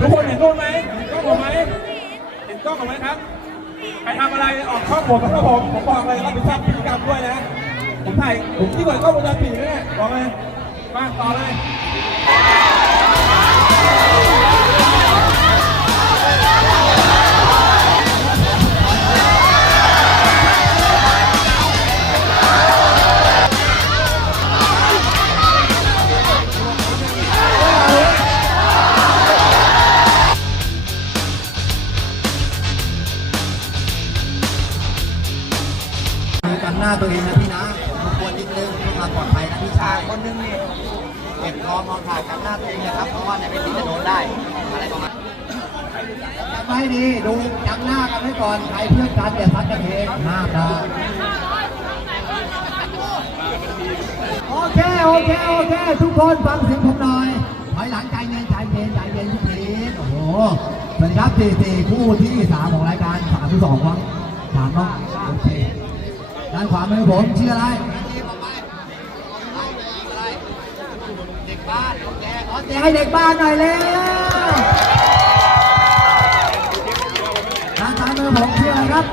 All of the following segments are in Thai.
ทุกคนเห็นรูปไหมเห็นกล้องผมไหมเห็นกล้องผมไหมครับ ใครทำอะไรออกข้องผมนะครับผมผมบอกเลยรับผิดชอบพฤติกรรมด้วยนะ ผมถ่ายผมที่เปิดกล้องวงจรปิดอยู่เนี่ยบอกเลยมาต่อเลย ตัวเองนะพี่นะรบกวนนิดนึงเพื่อความปลอดภัยนะพี่ชายคนนึงนี่เก็บคอมองขาดกันหน้าตัวเองนะครับ เพราะว่าในเวทีจะโดนได้ อะไรประมาณไม่ดี ดูจำหน้ากันไว้ก่อนใครเพื่อนกันอย่าซัดกันเองหน้าตาโอเค โอเค โอเค ทุกคนฟังเสียงผมหน่อยถอยหลังใจเย็นใจเย็นใจเย็นทุกทีโอ้โหสวัสดีครับสี่สี่คู่ที่สามของรายการสามที่สองครับสามนาะโอเค ด้านขวามือผมชื่ออะไรเด็กบ้านขอเสียงให้เด็กบ้านหน่อยเร็วด้านซ้ายมือผมชื่ออะไรครับ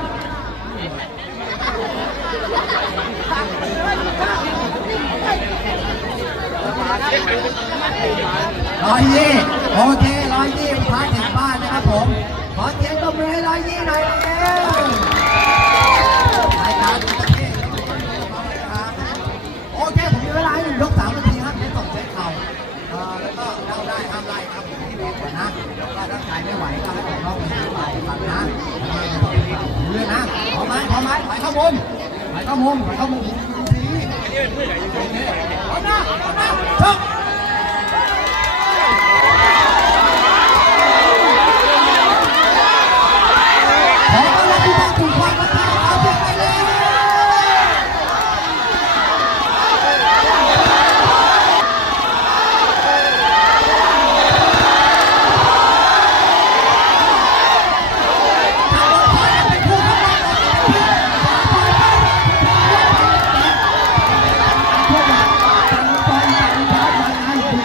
ร้อยยี่โอเคร้อยยี่พาเด็กบ้านนะครับผม ขอเสียงตบมือให้ร้อยยี่หน่อยเร็ว นะถ้าร่างกายไม่ไหวก็ให้ออกนอกไปไปฟังนะรู้เรื่องนะพร้อมไหมพร้อมไหมไปเข้ามุมไปเข้ามุมไปเข้ามุมดีโอเคพร้อมนะพร้อมนะชกขอต้อนรับทุกท่านสู่ความบันเทิงเอาเสียงไปเลย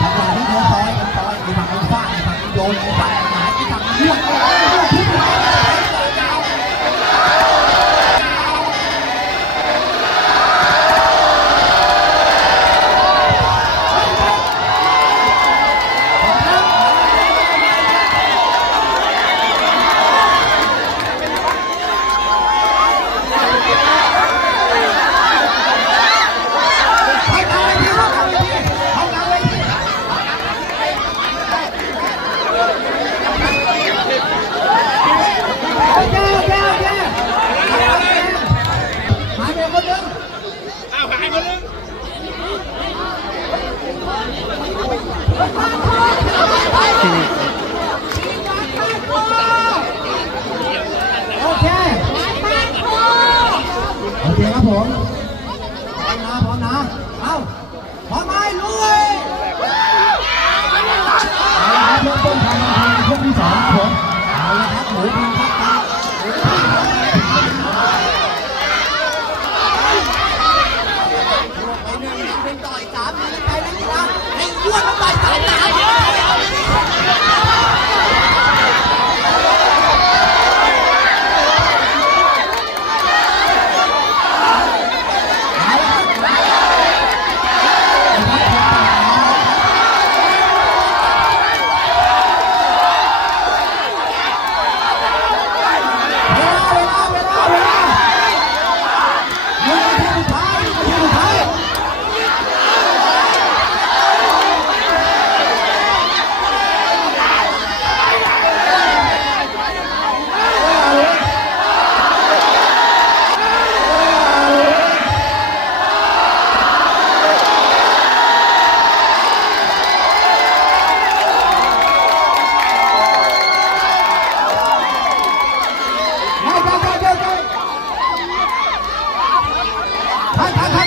จังหวะที่เขาต่อยกันต่อยไอ้ฝั่งไอ้ฟาดไอ้ฝั่งไอ้โยนไอ้ฝั่งไอ้หมายไอ้ฝั่งไอ้ล่วงเข้ากลางเวทีเข้ากลางเวทีเข้ากลางเวทีโอเคโอเคโอเคหายไปคนหนึง อ้าวหายคนนึง โอเค โอ เคครับผมพร้อมนะพร้อมนะเอ้าพร้อมไหมลุยเอาละครับเริ่มต้นการแข่งขันในช่วงที่สองครับผมเอาละครับหมูพิมพ์ครับตาหมูพิมพ์เป็นต่อยสามนี่แล้วไปแล้วนี่นะให้อ้วนมา ¡Ay, ay!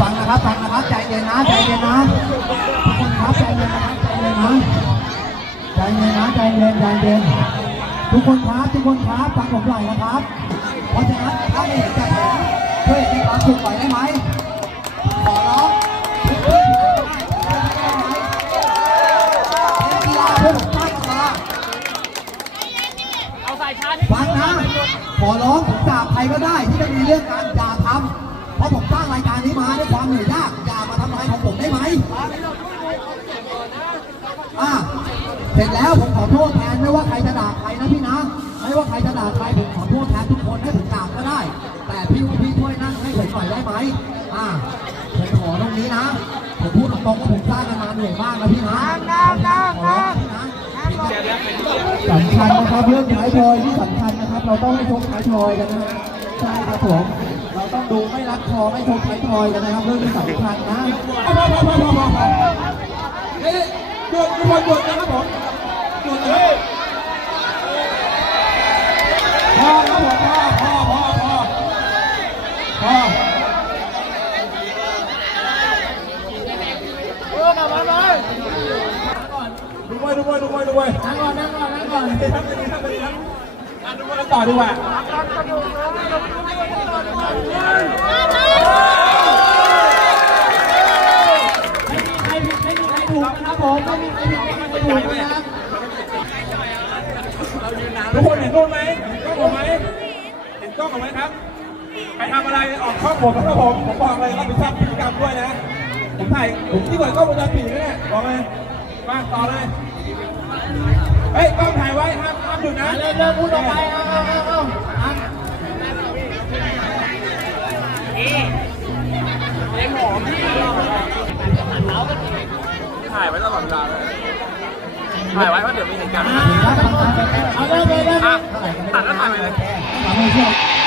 ฟังนะครับฟังนะครับใจเย็นนะใจเย็นนะทุกคนครับใจเย็นนะครับใจเย็นนะใจเย็นนะใจเย็นใจเย็นทุกคนครับทุกคนครับฟังผมหน่อยนะครับเพราะฉะนั้นถ้าไม่เห็นใจผมช่วยมีความสุขหน่อยได้ไหมขอร้องทุกคนได้ไหมนักกีฬาเอาเอาสายชาร์จฟังนะขอร้องผมจาใครก็ได้ที่ไม่มีเรื่องการอย่าทำเพราะผม ร้างรายการนี้มาด้วยความเหนื่อยยากอย่ามาทำลายของผมได้ไหมอะเสร็จแล้วผมขอโทษแทนไม่ว่าใครจะด่าใครนะพี่นะไม่ว่าใครจะด่าใครผมขอโทษแทนทุกคนให้ผมด่าก็ได้ แต่พี่ว่าพี่ช่วยนั่งให้ผมหน่อยได้ไหมอะผมขอตรงนี้นะผมพูดตรงๆว่าผมสร้างกันมาเหนื่อยมากนะพี่นะนั่งนั่งนั่งนะสำคัญนะครับเรื่องท้ายทอยที่สำคัญนะครับ เราต้องไม่ชกท้ายทอยกันนะใช่ครับผม เราต้องดูไม่รัดคอไม่ชกท้ายทอยกันนะครับเรื่องที่สำคัญนะพอพอพอพอพอพอเฮ้ยหยุดทุกคนหยุดนะครับผมหยุดเลยพอครับผมพอพอพอพอพอเออมามาเลยดูไว้ดูไว้ดูไว้ดูไว้นั่งก่อนนั่งก่อนนั่งก่อน ดีทำดีนะอะดูไว้กันต่อดีกว่าไม่มีใครผิดไม่มีใครถูกนะครับผมไม่มีใครผิดไม่มีใครถูกนะครับทุกคนเห็นรูปไหมเห็นกล้องผมไหมเห็นกล้องผมไหมครับ ใครทำอะไรออกช่องผมครับผมผมบอกเลยรับผิดชอบพฤติกรรมด้วยนะ ผมถ่ายผมที่กว่ากล้องวงจรปิดนะเนี่ยบอกเลยมาต่อเลย เฮ้ยกล้องถ่าย ไว้ห้ามห้ามหยุดนะเริ่มเริ่มพูดออกไปเอาเอาเอาเอาเอาถ่ายไว้ตลอดเวลาเลยถ่ายไว้เพราะเดี๋ยวมีเหตุการณ์เอาเริ่มเลยเริ่มเลยตัดแล้วถ่ายไปเลยทำให้เชื่อ